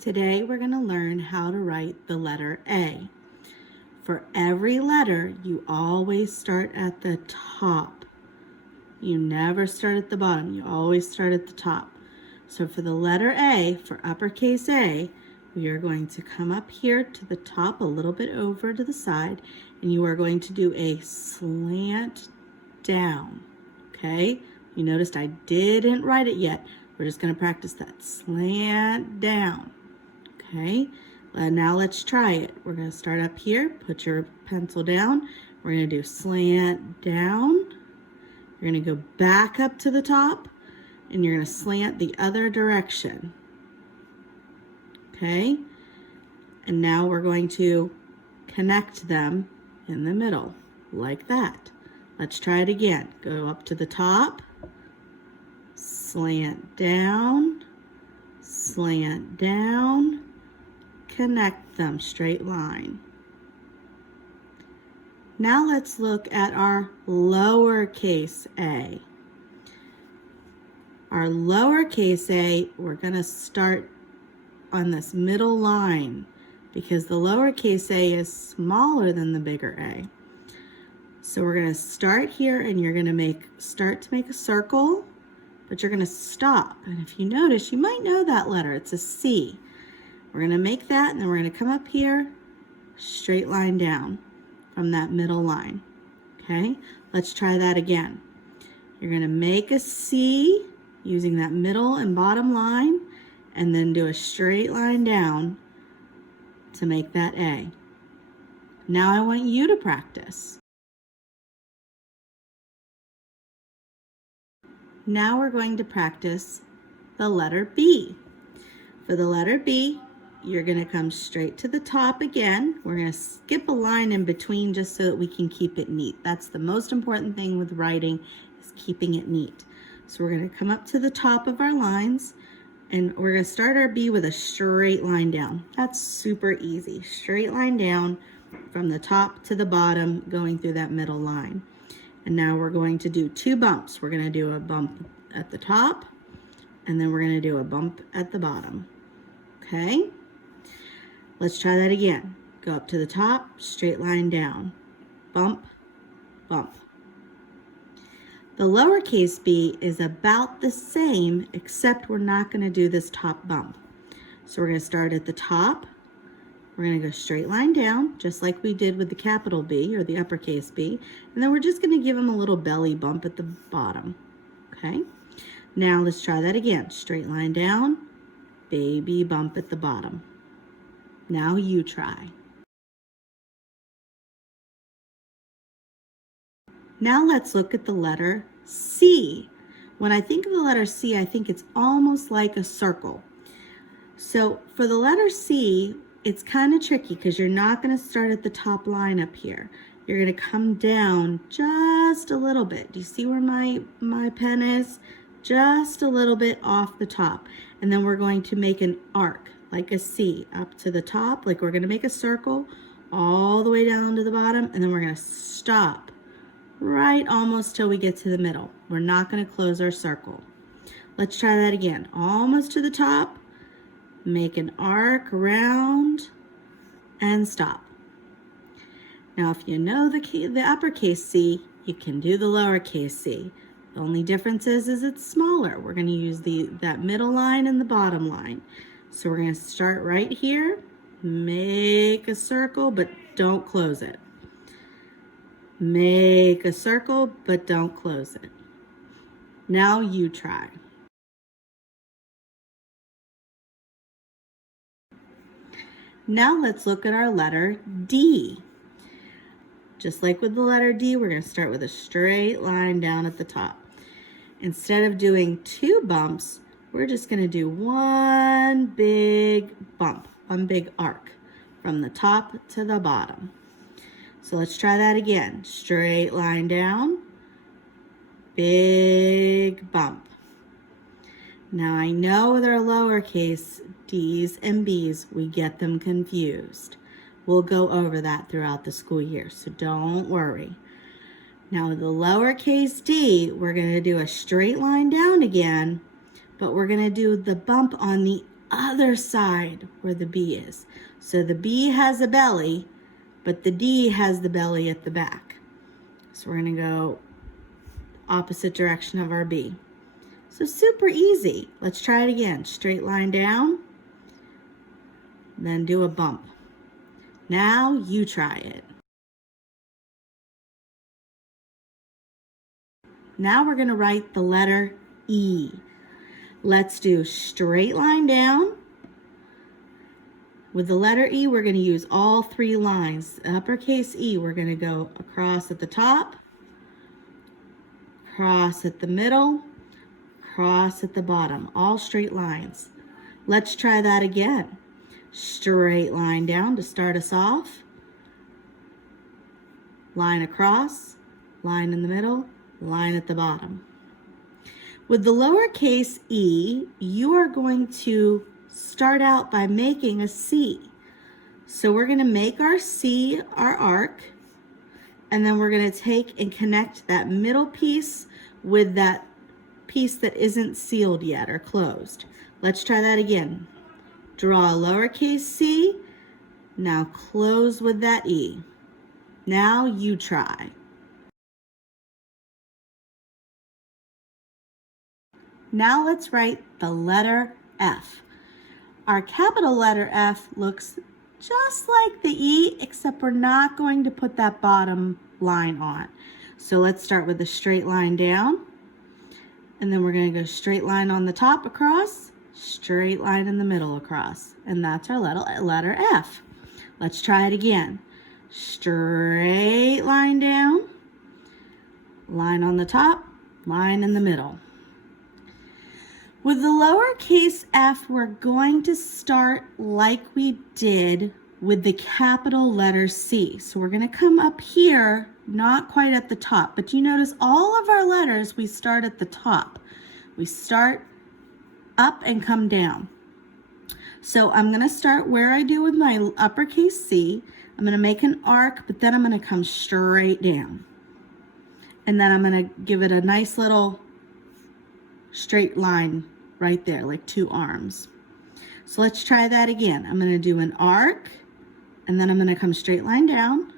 Today we're going to learn how to write the letter A. For every letter, you always start at the top. You never start at the bottom. You always start at the top. So for the letter A, for uppercase A, we are going to come up here to the top a little bit over to the side, and you are going to do a slant down. Okay? You noticed I didn't write it yet. We're just going to practice that. Slant down. Okay, now let's try it. We're going to start up here. Put your pencil down. We're going to do slant down. You're going to go back up to the top, and you're going to slant the other direction. Okay, and now we're going to connect them in the middle, like that. Let's try it again. Go up to the top, slant down, connect them, straight line. Now let's look at our lowercase a. Our lowercase a, we're going to start on this middle line because the lowercase a is smaller than the bigger a. So we're going to start here, and you're going to start to make a circle, but you're going to stop. And if you notice, you might know that letter. It's a C. We're going to make that, and then we're going to come up here, straight line down from that middle line. Okay, let's try that again. You're going to make a C using that middle and bottom line, and then do a straight line down to make that A. Now I want you to practice. Now we're going to practice the letter B. For the letter B, you're going to come straight to the top again. We're going to skip a line in between just so that we can keep it neat. That's the most important thing with writing, is keeping it neat. So we're going to come up to the top of our lines, and we're going to start our B with a straight line down. That's super easy. Straight line down from the top to the bottom, going through that middle line. And now we're going to do two bumps. We're going to do a bump at the top, and then we're going to do a bump at the bottom. Okay? Let's try that again. Go up to the top, straight line down. Bump, bump. The lowercase b is about the same, except we're not going to do this top bump. So we're going to start at the top. We're going to go straight line down, just like we did with the capital B or the uppercase B. And then we're just going to give them a little belly bump at the bottom. Okay? Now let's try that again. Straight line down, baby bump at the bottom. Now you try. Now let's look at the letter C. When I think of the letter C, I think it's almost like a circle. So for the letter C, it's kind of tricky because you're not going to start at the top line up here. You're going to come down just a little bit. Do you see where my pen is? Just a little bit off the top. And then we're going to make an arc, like a C, up to the top. Like we're going to make a circle all the way down to the bottom, and then we're going to stop right almost till we get to the middle. We're not going to close our circle. Let's try that again. Almost to the top, make an arc around, and stop. Now if you know the uppercase C, you can do the lowercase c. The only difference is it's smaller. We're going to use that middle line and the bottom line. So we're going to start right here, make a circle, but don't close it. Make a circle, but don't close it. Now you try. Now let's look at our letter D. Just like with the letter D, we're going to start with a straight line down at the top. Instead of doing two bumps, we're just going to do one big bump, one big arc from the top to the bottom. So let's try that again. Straight line down, big bump. Now I know with our lowercase d's and b's, we get them confused. We'll go over that throughout the school year, so don't worry. Now with the lowercase d, we're going to do a straight line down again, but we're going to do the bump on the other side where the B is. So the B has a belly, but the D has the belly at the back. So we're going to go opposite direction of our B. So super easy. Let's try it again. Straight line down, then do a bump. Now you try it. Now we're going to write the letter E. Let's do straight line down. With the letter E, we're going to use all three lines. Uppercase E, we're going to go across at the top, cross at the middle, cross at the bottom, all straight lines. Let's try that again. Straight line down to start us off, line across, line in the middle, line at the bottom. With the lowercase e, you are going to start out by making a C. So we're going to make our C our arc, and then we're going to take and connect that middle piece with that piece that isn't sealed yet or closed. Let's try that again. Draw a lowercase c, now close with that E. Now you try. Now let's write the letter F. Our capital letter F looks just like the E, except we're not going to put that bottom line on. So let's start with a straight line down, and then we're going to go straight line on the top across, straight line in the middle across, and that's our letter F. Let's try it again. Straight line down, line on the top, line in the middle. With the lowercase f, we're going to start like we did with the capital letter C. So we're going to come up here, not quite at the top, but you notice all of our letters, we start at the top. We start up and come down. So I'm going to start where I do with my uppercase C. I'm going to make an arc, but then I'm going to come straight down. And then I'm going to give it a nice little straight line right there, like two arms. So let's try that again. I'm going to do an arc, and then I'm going to come straight line down,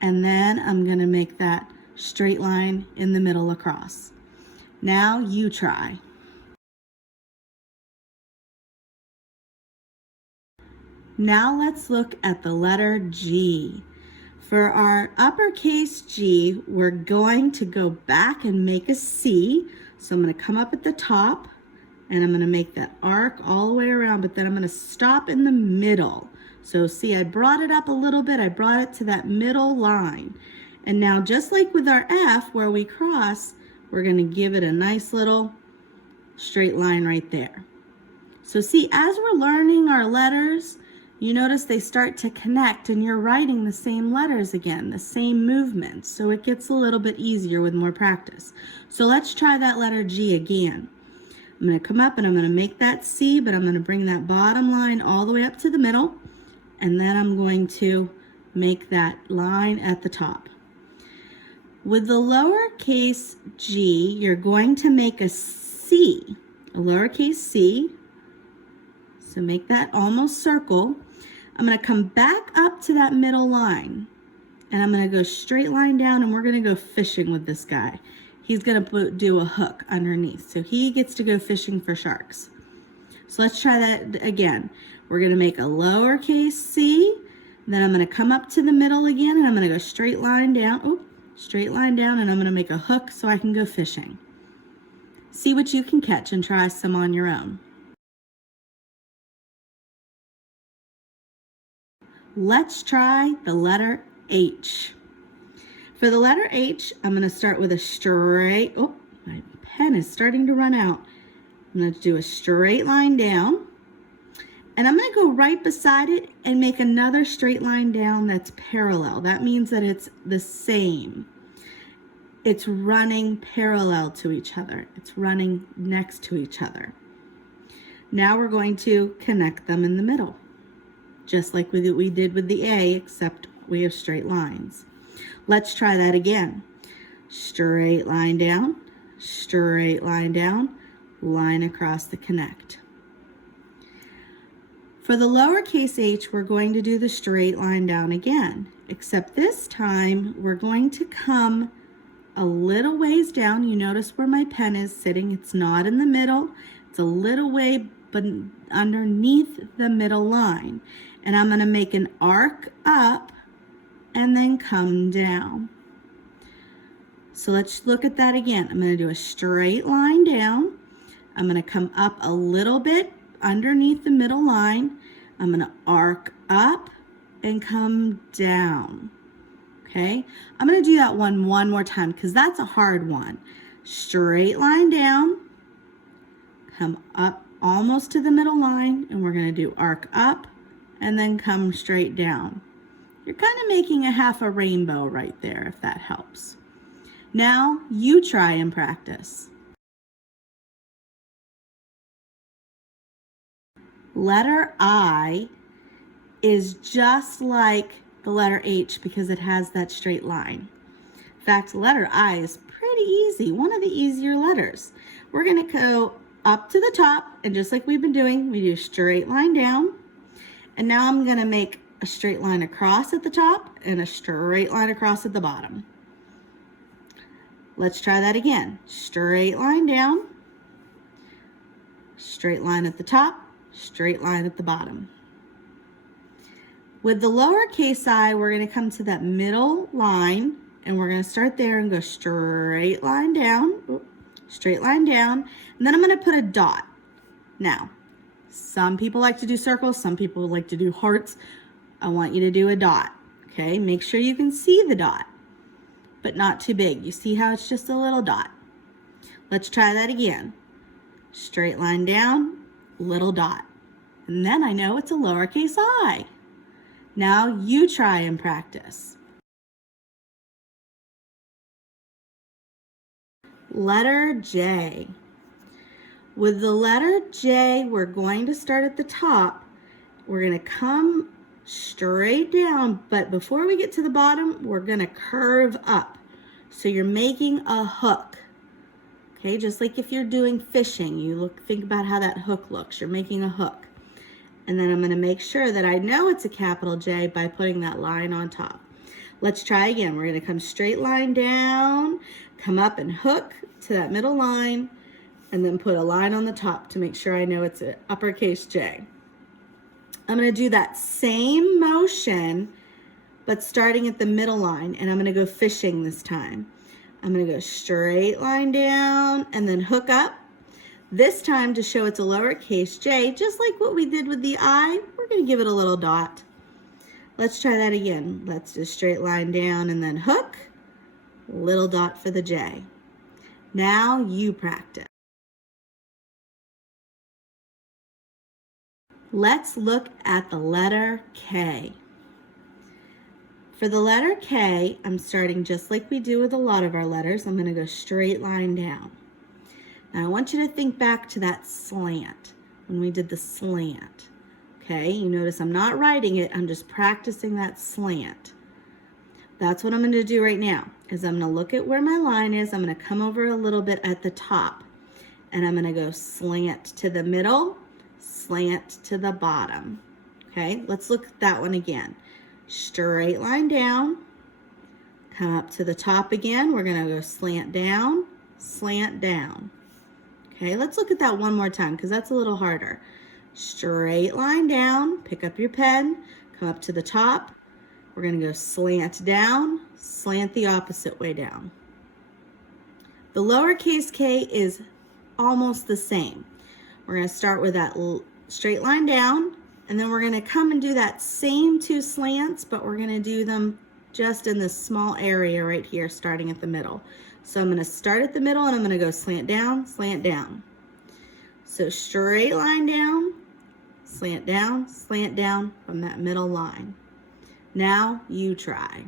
and then I'm going to make that straight line in the middle across. Now you try. Now let's look at the letter G. For our uppercase G, we're going to go back and make a C. So I'm going to come up at the top, and I'm going to make that arc all the way around, but then I'm going to stop in the middle. So see, I brought it up a little bit. I brought it to that middle line. And now just like with our F where we cross, we're going to give it a nice little straight line right there. So see, as we're learning our letters, you notice they start to connect and you're writing the same letters again, the same movements. So it gets a little bit easier with more practice. So let's try that letter G again. I'm going to come up and I'm going to make that C, but I'm going to bring that bottom line all the way up to the middle. And then I'm going to make that line at the top. With the lowercase g, you're going to make a C, a lowercase c. So make that almost circle. I'm going to come back up to that middle line, and I'm going to go straight line down, and we're going to go fishing with this guy. He's going to do a hook underneath, so he gets to go fishing for sharks. So let's try that again. We're going to make a lowercase c, then I'm going to come up to the middle again, and I'm going to go straight line down, straight line down, and I'm going to make a hook so I can go fishing. See what you can catch and try some on your own. Let's try the letter H. For the letter H, I'm going to start with a straight, my pen is starting to run out. I'm going to do a straight line down, and I'm going to go right beside it and make another straight line down that's parallel. That means that it's the same. It's running parallel to each other. It's running next to each other. Now we're going to connect them in the middle, just like we did with the A, except we have straight lines. Let's try that again. Straight line down, line across the connect. For the lowercase h, we're going to do the straight line down again, except this time we're going to come a little ways down. You notice where my pen is sitting. It's not in the middle. It's a little way but underneath the middle line. And I'm going to make an arc up and then come down. So let's look at that again. I'm going to do a straight line down. I'm going to come up a little bit underneath the middle line. I'm going to arc up and come down. Okay, I'm going to do that one more time because that's a hard one. Straight line down, come up almost to the middle line, and we're going to do arc up and then come straight down. You're kind of making a half a rainbow right there, if that helps. Now you try and practice. Letter I is just like the letter H because it has that straight line. In fact, letter I is pretty easy, one of the easier letters. We're going to go up to the top, and just like we've been doing, we do a straight line down. And now I'm going to make a straight line across at the top and a straight line across at the bottom. Let's try that again. Straight line down, straight line at the top, straight line at the bottom. With the lowercase I, we're going to come to that middle line, and we're going to start there and go straight line down, straight line down, and then I'm going to put a dot. Now, some people like to do circles, some people like to do hearts. I want you to do a dot, okay? Make sure you can see the dot, but not too big. You see how it's just a little dot? Let's try that again. Straight line down, little dot. And then I know it's a lowercase I. Now you try and practice. Letter J. With the letter J, we're going to start at the top. We're going to come straight down, but before we get to the bottom, we're going to curve up. So you're making a hook. Okay, just like if you're doing fishing, think about how that hook looks. You're making a hook. And then I'm going to make sure that I know it's a capital J by putting that line on top. Let's try again. We're going to come straight line down, come up and hook to that middle line, and then put a line on the top to make sure I know it's an uppercase J. I'm going to do that same motion, but starting at the middle line, and I'm going to go fishing this time. I'm going to go straight line down and then hook up. This time, to show it's a lowercase j, just like what we did with the I, we're going to give it a little dot. Let's try that again. Let's just straight line down and then hook, little dot for the J. Now you practice. Let's look at the letter K. For the letter K, I'm starting just like we do with a lot of our letters. I'm going to go straight line down. Now I want you to think back to that slant, when we did the slant. Okay, you notice I'm not writing it, I'm just practicing that slant. That's what I'm going to do right now, is I'm going to look at where my line is. I'm going to come over a little bit at the top, and I'm going to go slant to the middle, slant to the bottom. Okay, let's look at that one again. Straight line down, come up to the top again. We're going to go slant down, slant down. Okay, let's look at that one more time because that's a little harder. Straight line down, pick up your pen, come up to the top. We're going to go slant down, slant the opposite way down. The lowercase k is almost the same. We're going to start with that straight line down, and then we're going to come and do that same two slants, but we're going to do them just in this small area right here, starting at the middle. So I'm going to start at the middle, and I'm going to go slant down, slant down. So straight line down, slant down from that middle line. Now you try.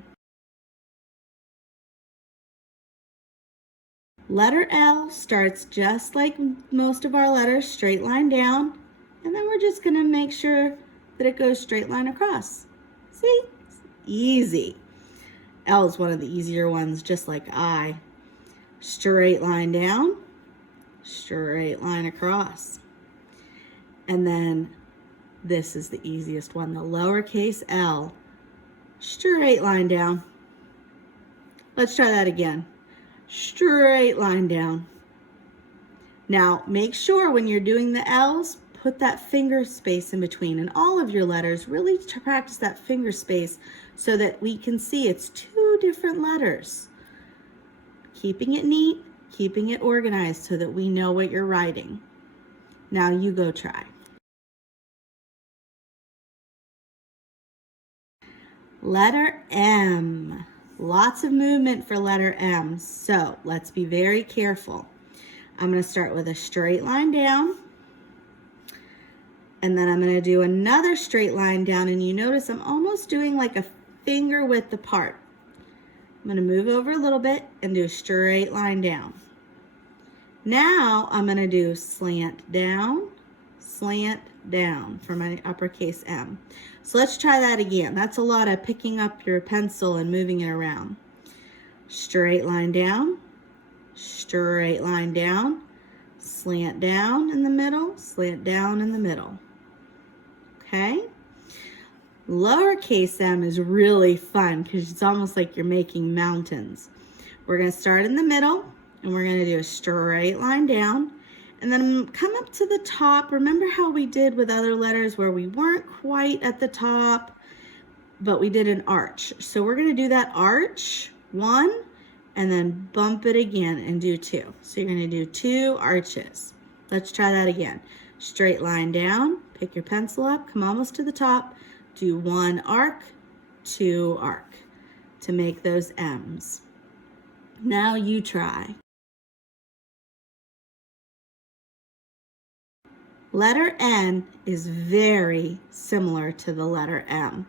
Letter L starts just like most of our letters, straight line down, and then we're just going to make sure that it goes straight line across. See? It's easy. L is one of the easier ones, just like I. Straight line down, straight line across. And then This is the easiest one, the lowercase L. Straight line down. Let's try that again. Straight line down. Now, make sure when you're doing the L's, put that finger space in between. And all of your letters, really practice that finger space so that we can see it's two different letters. Keeping it neat, keeping it organized so that we know what you're writing. Now you go try. Letter M. Lots of movement for letter M. So let's be very careful. I'm going to start with a straight line down. And then I'm going to do another straight line down. And you notice I'm almost doing like a finger width apart. I'm going to move over a little bit and do a straight line down. Now I'm going to do slant down for my uppercase M. So let's try that again. That's a lot of picking up your pencil and moving it around. Straight line down, straight line down, slant down in the middle, slant down in the middle. Okay? Lowercase m is really fun because it's almost like you're making mountains. We're going to start in the middle and we're going to do a straight line down and then come up to the top. Remember how we did with other letters where we weren't quite at the top, but we did an arch. So we're going to do that arch, one, and then bump it again and do two. So you're going to do two arches. Let's try that again. Straight line down, pick your pencil up, come almost to the top, do one arc, two arc to make those M's. Now you try. Letter N is very similar to the letter M.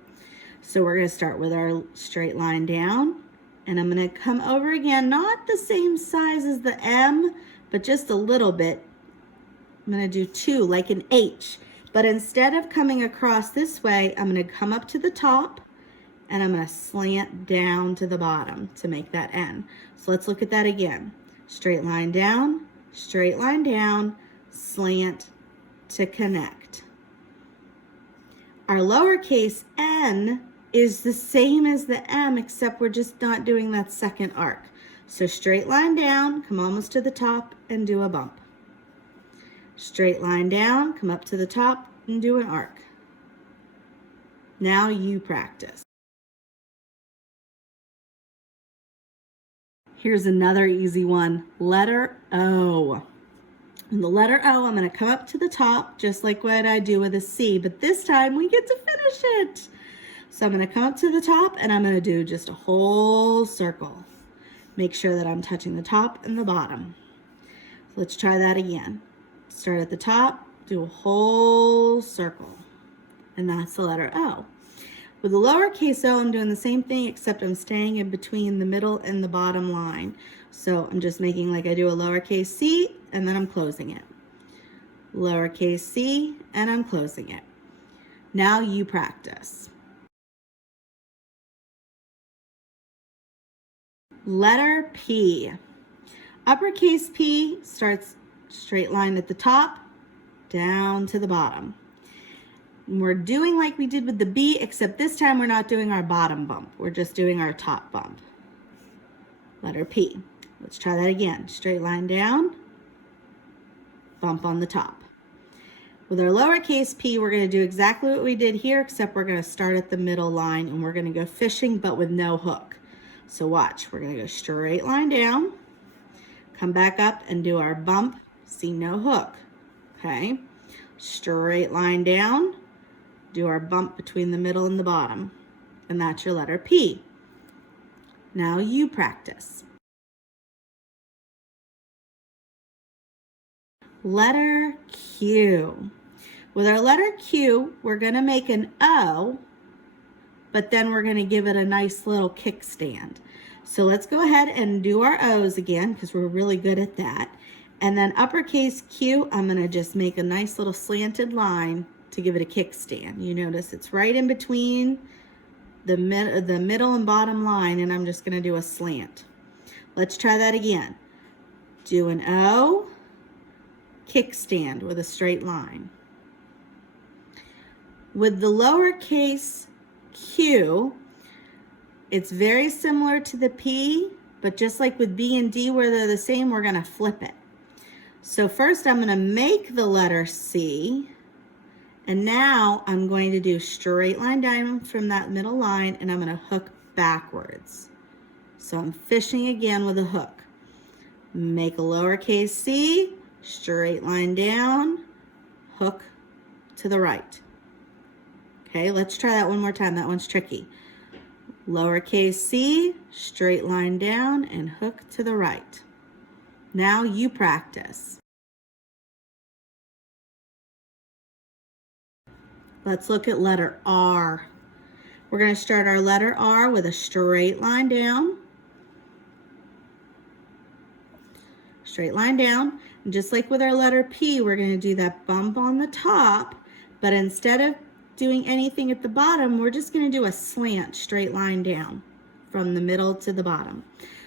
So we're going to start with our straight line down, and I'm going to come over again, not the same size as the M, but just a little bit. I'm going to do two, like an H. But instead of coming across this way, I'm going to come up to the top, and I'm going to slant down to the bottom to make that N. So let's look at that again. Straight line down, slant to connect. Our lowercase n is the same as the M, except we're just not doing that second arc. So straight line down, come almost to the top and do a bump. Straight line down, come up to the top and do an arc. Now you practice. Here's another easy one, letter O. And the letter O, I'm going to come up to the top, just like what I do with a C, but this time we get to finish it. So I'm going to come up to the top and I'm going to do just a whole circle. Make sure that I'm touching the top and the bottom. So let's try that again. Start at the top, do a whole circle, and that's the letter O. With the lowercase o, I'm doing the same thing, except I'm staying in between the middle and the bottom line. So I'm just making like I do a lowercase c, and then I'm closing it. Lowercase c, and I'm closing it. Now you practice. Letter P. Uppercase P starts straight line at the top, down to the bottom. And we're doing like we did with the B, except this time we're not doing our bottom bump. We're just doing our top bump. Letter P. Let's try that again. Straight line down, bump on the top. With our lowercase p, we're going to do exactly what we did here, except we're going to start at the middle line and we're going to go fishing, but with no hook. So watch, we're going to go straight line down, come back up and do our bump. See, no hook. Okay. Straight line down, do our bump between the middle and the bottom. And that's your letter P. Now you practice. Letter Q. With our letter Q, we're going to make an O, but then we're going to give it a nice little kickstand. So let's go ahead and do our O's again, because we're really good at that. And then uppercase Q, I'm going to just make a nice little slanted line to give it a kickstand. You notice it's right in between the middle and bottom line, and I'm just going to do a slant. Let's try that again. Do an O, kickstand with a straight line. With the lowercase q, it's very similar to the P, but just like with B and D where they're the same, we're going to flip it. So first I'm going to make the letter C, and now I'm going to do straight line down from that middle line, and I'm going to hook backwards. So I'm fishing again with a hook. Make a lowercase c, straight line down, hook to the right. Okay, let's try that one more time. That one's tricky. Lowercase c, straight line down, and hook to the right. Now you practice. Let's look at letter R. We're going to start our letter R with a straight line down. Straight line down. And just like with our letter P, we're going to do that bump on the top, but instead of doing anything at the bottom, we're just going to do a slant straight line down from the middle to the bottom.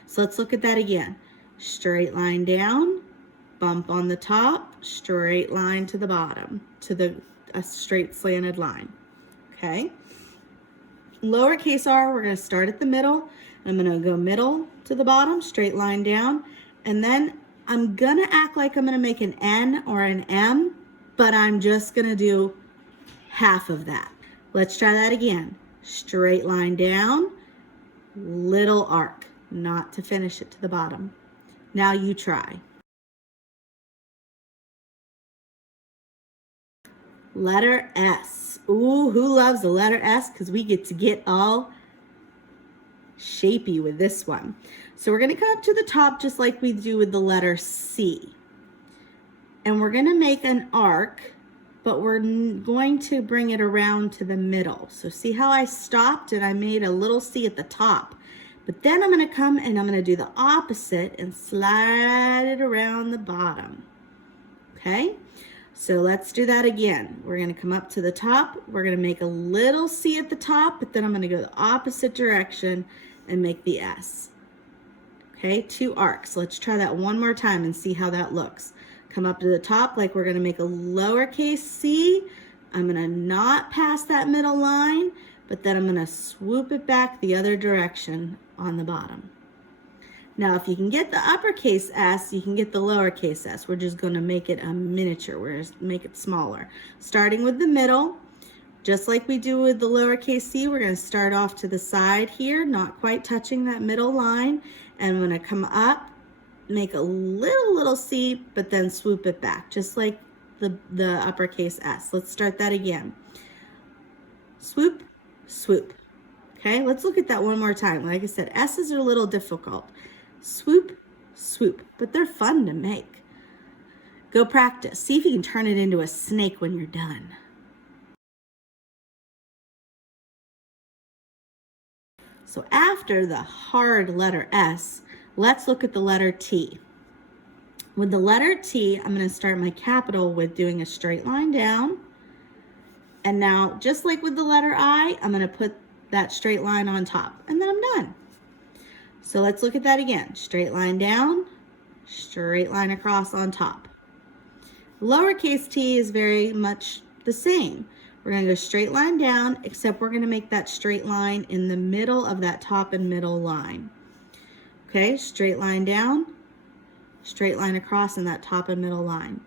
So let's look at that again. Straight line down, bump on the top, straight line to the bottom, to a straight slanted line. Okay. Lowercase r, we're going to start at the middle. I'm going to go middle to the bottom, straight line down, and then I'm going to act like I'm going to make an N or an M, but I'm just going to do half of that. Let's try that again. Straight line down, little arc, not to finish it to the bottom. Now you try. Letter S. Ooh, who loves the letter S? Because we get to get all shapy with this one. So we're going to come up to the top just like we do with the letter C. And we're going to make an arc, but we're going to bring it around to the middle. So see how I stopped and I made a little C at the top. But then I'm going to come and I'm going to do the opposite and slide it around the bottom. Okay? So let's do that again. We're going to come up to the top. We're going to make a little C at the top, but then I'm going to go the opposite direction and make the S. Okay, 2 arcs. Let's try that one more time and see how that looks. Come up to the top like we're going to make a lowercase c. I'm going to not pass that middle line, but then I'm going to swoop it back the other direction on the bottom. Now, if you can get the uppercase S, you can get the lowercase s. We're just going to make it a miniature. We're going to make it smaller. Starting with the middle, just like we do with the lowercase c, we're going to start off to the side here, not quite touching that middle line. And I'm going to come up, make a little c, but then swoop it back, just like the uppercase S. Let's start that again. Swoop, swoop. Okay, let's look at that one more time. Like I said, S's are a little difficult. Swoop, swoop, but they're fun to make. Go practice. See if you can turn it into a snake when you're done. So after the hard letter S, let's look at the letter T. With the letter T, I'm going to start my capital with doing a straight line down. And now, just like with the letter I, I'm going to put that straight line on top, and then I'm done. So let's look at that again. Straight line down, straight line across on top. Lowercase t is very much the same. We're going to go straight line down, except we're going to make that straight line in the middle of that top and middle line. Okay, straight line down, straight line across in that top and middle line.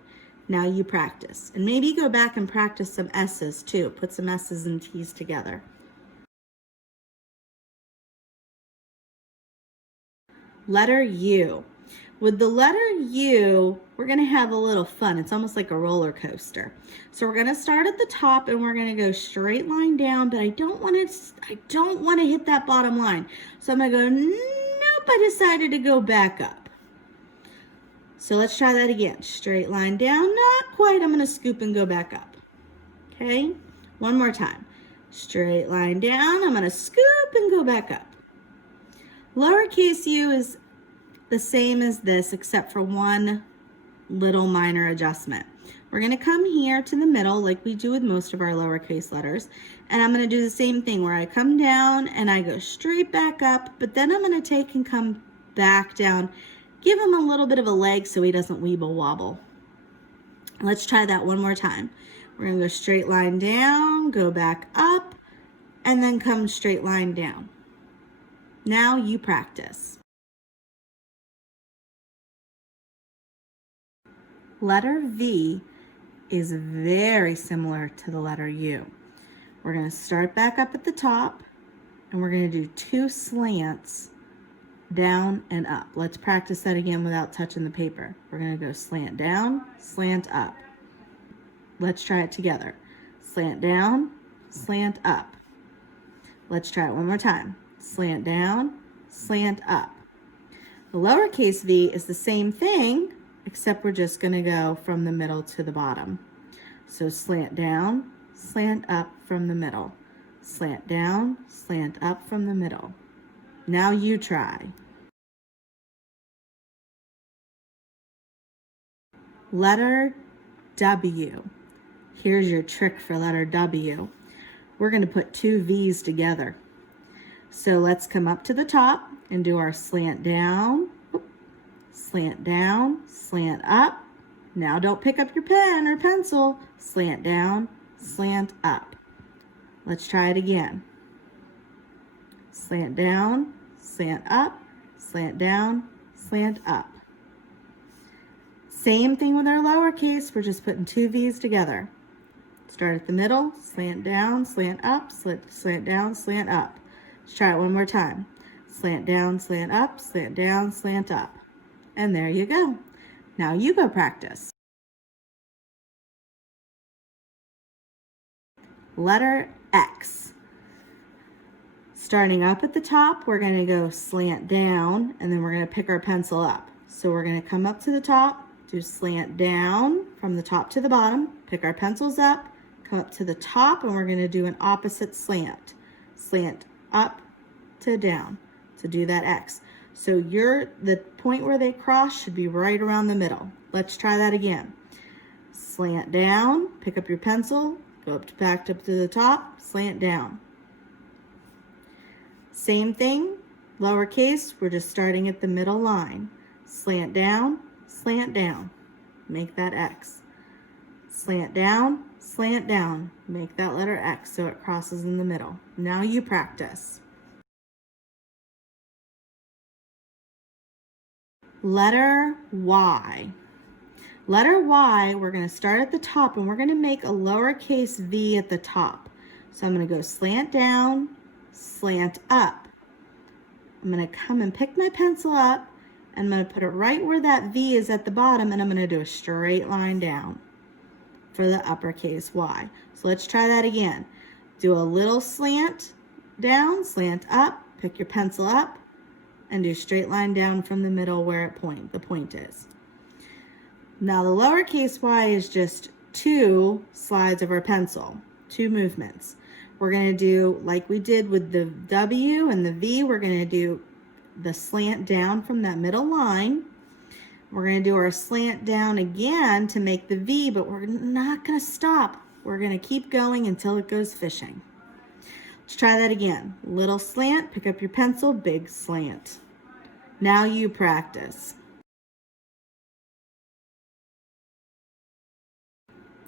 Now you practice. And maybe go back and practice some S's too. Put some S's and T's together. Letter U. With the letter U, we're going to have a little fun. It's almost like a roller coaster. So we're going to start at the top and we're going to go straight line down, but I don't want to hit that bottom line. So I'm going to go, nope, I decided to go back up. So let's try that again. Straight line down, not quite. I'm going to scoop and go back up. Okay, one more time. Straight line down, I'm going to scoop and go back up. Lowercase u is the same as this, except for one little minor adjustment. We're going to come here to the middle like we do with most of our lowercase letters, and I'm going to do the same thing where I come down and I go straight back up, but then I'm going to take and come back down, give him a little bit of a leg so he doesn't weeble wobble. Let's try that one more time. We're going to go straight line down, go back up, and then come straight line down. Now you practice. Letter V is very similar to the letter U. We're going to start back up at the top, and we're going to do 2 slants down and up. Let's practice that again without touching the paper. We're going to go slant down, slant up. Let's try it together. Slant down, slant up. Let's try it one more time. Slant down, slant up. The lowercase v is the same thing, except we're just going to go from the middle to the bottom. So slant down, slant up from the middle. Slant down, slant up from the middle. Now you try. Letter W. Here's your trick for letter W. We're going to put 2 V's together. So let's come up to the top and do our slant down, slant up. Now don't pick up your pen or pencil. Slant down, slant up. Let's try it again. Slant down, slant up, slant down, slant up. Same thing with our lowercase. We're just putting 2 V's together. Start at the middle, slant down, slant up, slant down, slant up. Let's try it one more time. Slant down, slant up, slant down, slant up. And there you go. Now you go practice. Letter X. Starting up at the top, we're going to go slant down, and then we're going to pick our pencil up. So we're going to come up to the top, do slant down from the top to the bottom, pick our pencils up, come up to the top, and we're going to do an opposite slant. Slant up to down to do that X. So the point where they cross should be right around the middle. Let's try that again. Slant down, pick up your pencil, go back up to the top, slant down. Same thing, lowercase, we're just starting at the middle line. Slant down, make that X. Slant down, make that letter X so it crosses in the middle. Now you practice. Letter Y. Letter Y, we're going to start at the top, and we're going to make a lowercase v at the top. So I'm going to go slant down, slant up. I'm going to come and pick my pencil up, and I'm going to put it right where that V is at the bottom, and I'm going to do a straight line down for the uppercase Y. So let's try that again. Do a little slant down, slant up, pick your pencil up, and do straight line down from the middle where the point is. Now the lowercase y is just 2 slides of our pencil, 2 movements. We're going to do like we did with the W and the V. We're going to do the slant down from that middle line. We're going to do our slant down again to make the V, but we're not going to stop. We're going to keep going until it goes fishing. Let's try that again. Little slant, pick up your pencil, big slant. Now you practice.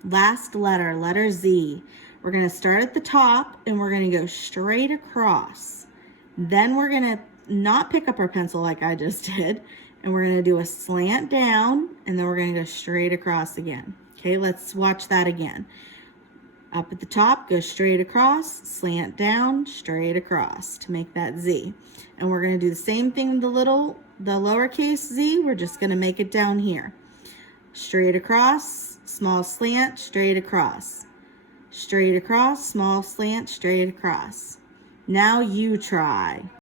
Last letter, letter Z. We're going to start at the top, and we're going to go straight across. Then we're going to not pick up our pencil like I just did, and we're going to do a slant down, and then we're going to go straight across again. Okay, let's watch that again. Up at the top, go straight across, slant down, straight across to make that Z. And we're going to do the same thing with the lowercase z. We're just going to make it down here. Straight across, small slant, straight across. Straight across, small slant, straight across. Now you try.